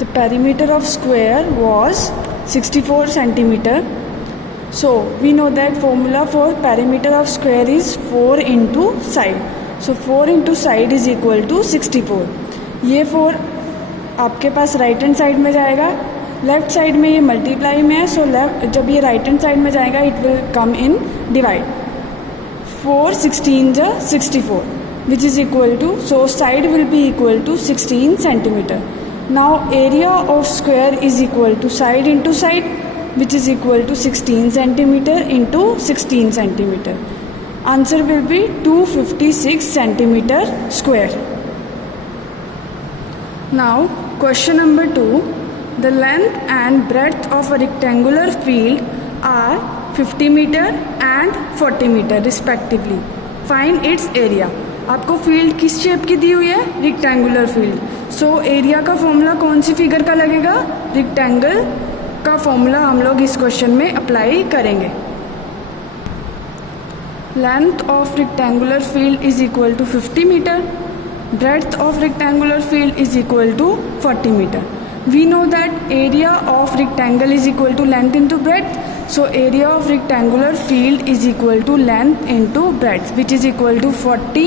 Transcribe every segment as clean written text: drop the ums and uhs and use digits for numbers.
The perimeter of square was 64 centimeter. So we know that formula for perimeter of square is 4 into side. So 4 into side is equal to 64. ये 4 आपके पास right hand side में जाएगा, left side में ये multiply में है. सो जब ये राइट हैंड साइड में जाएगा it will come in divide. 4 16 जा 64 which is equal to, so side will be equal to 16 centimeter. Now area of square is equal to side into side which is equal to 16 centimeter into 16 centimeter. Answer will be 256 centimeter square. Now question number 2. The length and breadth of a rectangular field are 50 meter and 40 meter respectively. Find its area. आपको field किस shape की दी हुई है? Rectangular field. So area का formula कौन सी figure का लगेगा? Rectangle का फॉर्मूला हम लोग इस क्वेश्चन में अप्लाई करेंगे. Length of rectangular field is equal to 50 metre. Breadth of rectangular field is equal to 40 metre. We know that area of rectangle is equal to length into breadth. So area of rectangular field is equal to length into breadth which is equal to 40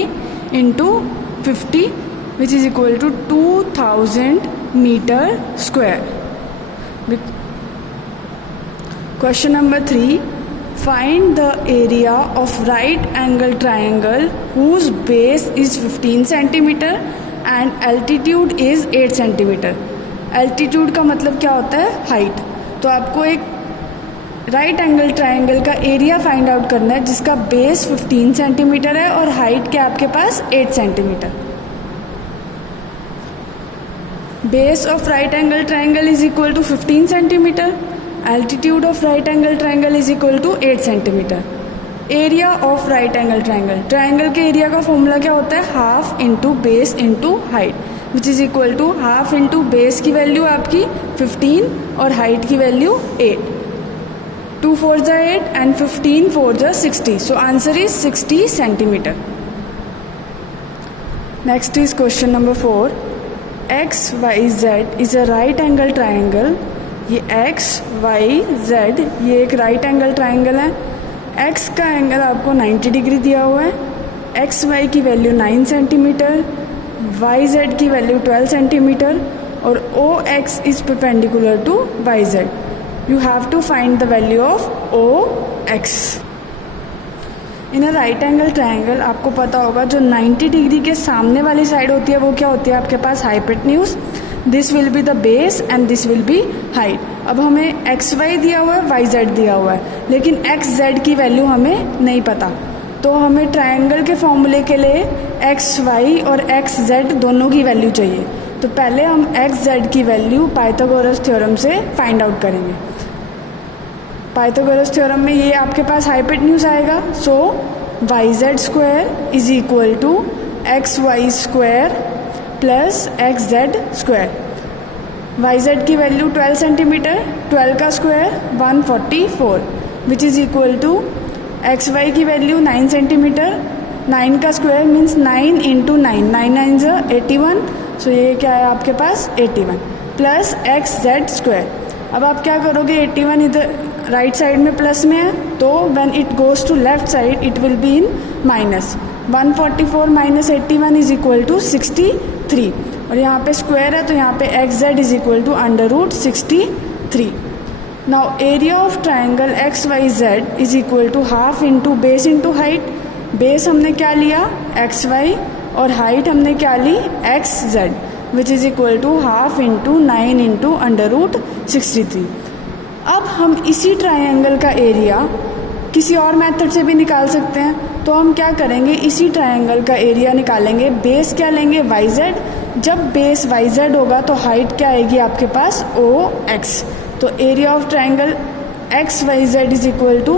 into 50 which is equal to 2000 meter square. Question number 3. Find the area of right angle triangle whose base is 15 centimeter and altitude is 8 centimeter. Altitude का मतलब क्या होता है? Height. तो आपको एक right angle triangle का area find out करना है जिसका बेस 15 सेंटीमीटर है और हाइट क्या आपके पास 8 centimetre. Base of right angle triangle is equal to 15 centimetre. Altitude of right angle triangle is equal to 8 centimetre. Area of right angle triangle. Triangle के area का फॉर्मूला क्या होता है? Half into base into height which is equal to half into base की value आपकी 15 और height की value 8. 2 4 जा 8 and 15 4 जा 60. So answer is 60 centimeter. Next is question number 4. X, Y, Z is a right angle triangle. ये X, Y, Z ये एक right angle triangle है. X का एंगल आपको 90 डिग्री दिया हुआ है. X, Y की वैल्यू 9 सेंटीमीटर, Y, Z की वैल्यू 12 सेंटीमीटर और OX is perpendicular to YZ. You have to find the value of OX. In a right angle triangle आपको पता होगा जो 90 डिग्री के सामने वाली साइड होती है वो क्या होती है आपके पास? Hypotenuse. This will be the base and this will be height. अब हमें एक्स वाई दिया हुआ है, वाई जेड दिया हुआ है, लेकिन एक्स जेड की वैल्यू हमें नहीं पता. तो हमें ट्राइंगल के फॉर्मूले के लिए एक्स वाई और एक्स जेड दोनों की वैल्यू चाहिए. तो पहले हम एक्स जेड की वैल्यू पाइथागोरस थ्योरम से फाइंड आउट करेंगे. पाइथागोरस थ्योरम में ये आपके पास हाइपोटेन्यूज आएगा. So Y Z square is equal to X Y square plus X Z square. Y Z की वैल्यू 12 सेंटीमीटर, 12 का square 144 which is equal to X Y की वैल्यू 9 सेंटीमीटर, 9 का स्क्वायर मीन्स 9 इंटू 9, 9 9 ज़ा 81. सो ये क्या है आपके पास 81 प्लस एक्स जेड स्क्वायर. अब आप क्या करोगे? 81 इधर राइट साइड में प्लस में है तो when it goes to left side it will be in minus. 144 minus 81 is equal to 63 और यहाँ पे स्क्वायर है तो यहाँ पे X Z is equal to under root 63. Now area of triangle X Y Z is equal to half into base into height. Base हमने क्या लिया? एक्स वाई और हाइट हमने क्या ली? X Z which is equal to half into 9 into under root 63. अब हम इसी ट्राइंगल का एरिया किसी और मेथड से भी निकाल सकते हैं. तो हम क्या करेंगे? इसी ट्राइंगल का एरिया निकालेंगे. बेस क्या लेंगे? Y Z. जब बेस वाई जेड होगा तो हाइट क्या आएगी आपके पास? O X. तो area of triangle X Y Z is equal to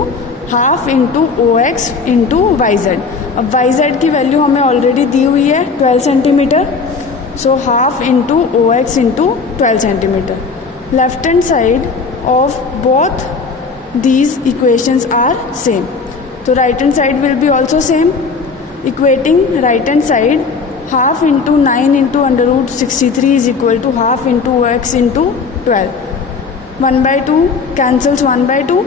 half into O X into Y Z. अब वाई जेड की वैल्यू हमें ऑलरेडी दी हुई है 12 centimetre. So half into O X into 12 centimetre. Left hand side of both these equations are same. So right hand side will be also same. Equating right hand side half into 9 into under root 63 is equal to half into X into 12। 1/2 cancels 1/2।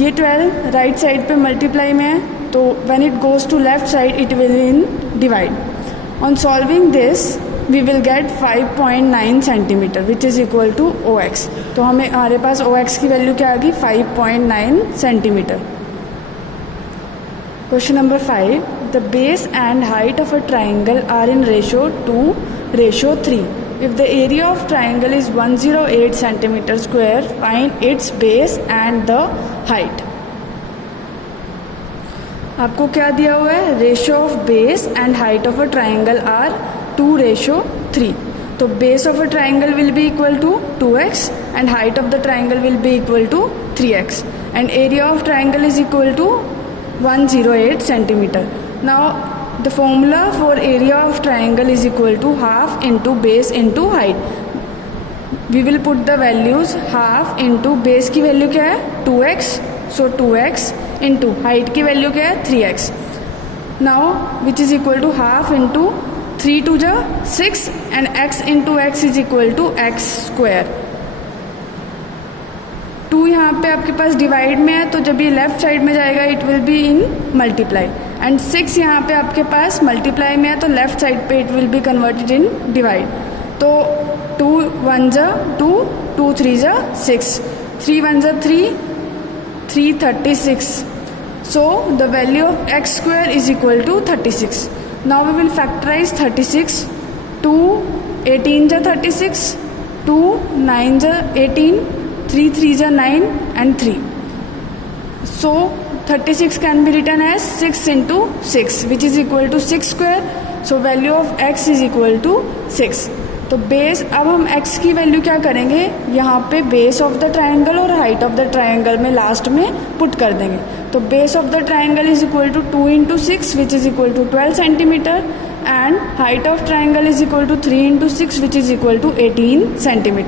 ये 12 right side पे multiply में है, तो when it goes to left side it will in divide. On solving this we will get 5.9 centimetre which is equal to OX। तो हमारे पास OX की value क्या आ गई? 5.9 centimetre. Question number 5, the base and height of a triangle are in ratio 2:3। If the area of triangle is 108 centimeter square, find its base and the height। आपको क्या दिया हुआ है? Ratio of base and height of a triangle are 2:3। तो base of a triangle will be equal to 2x and height of the triangle will be equal to 3x and area of triangle is equal to 108 centimeter. Now the formula for area of triangle is equal to half into base into height. We will put the values half into base की value क्या है? 2x, so 2x into height की value क्या है? 3x. Now which is equal to half into 3 to the 6 and x into x is equal to x square. 2 यहाँ पे आपके पास divide में है, तो जब ये लेफ्ट साइड में जाएगा it will be in multiply, and 6 यहाँ पे आपके पास मल्टीप्लाई में है, तो लेफ्ट साइड पे it will be converted in divide. तो 2 1 जा 2, 2 3 जा 6, 3 1 जा 3, 3 36। So the value of x square is equal to 36. Now we will factorize 36. 2 18 जा 36, 2 9 जा 18, 3 3 जा 9 and 3. So 36 can be written as 6 into 6 which is equal to 6 square. So value of x is equal to 6. तो base, अब हम x की value क्या करेंगे? यहाँ पे बेस ऑफ द ट्राइंगल और हाइट ऑफ द ट्राइंगल में लास्ट में पुट कर देंगे। तो base of the triangle is equal to 2 into 6 which is equal to 12 centimetre and height of triangle is equal to 3 into 6 which is equal to 18 centimetre.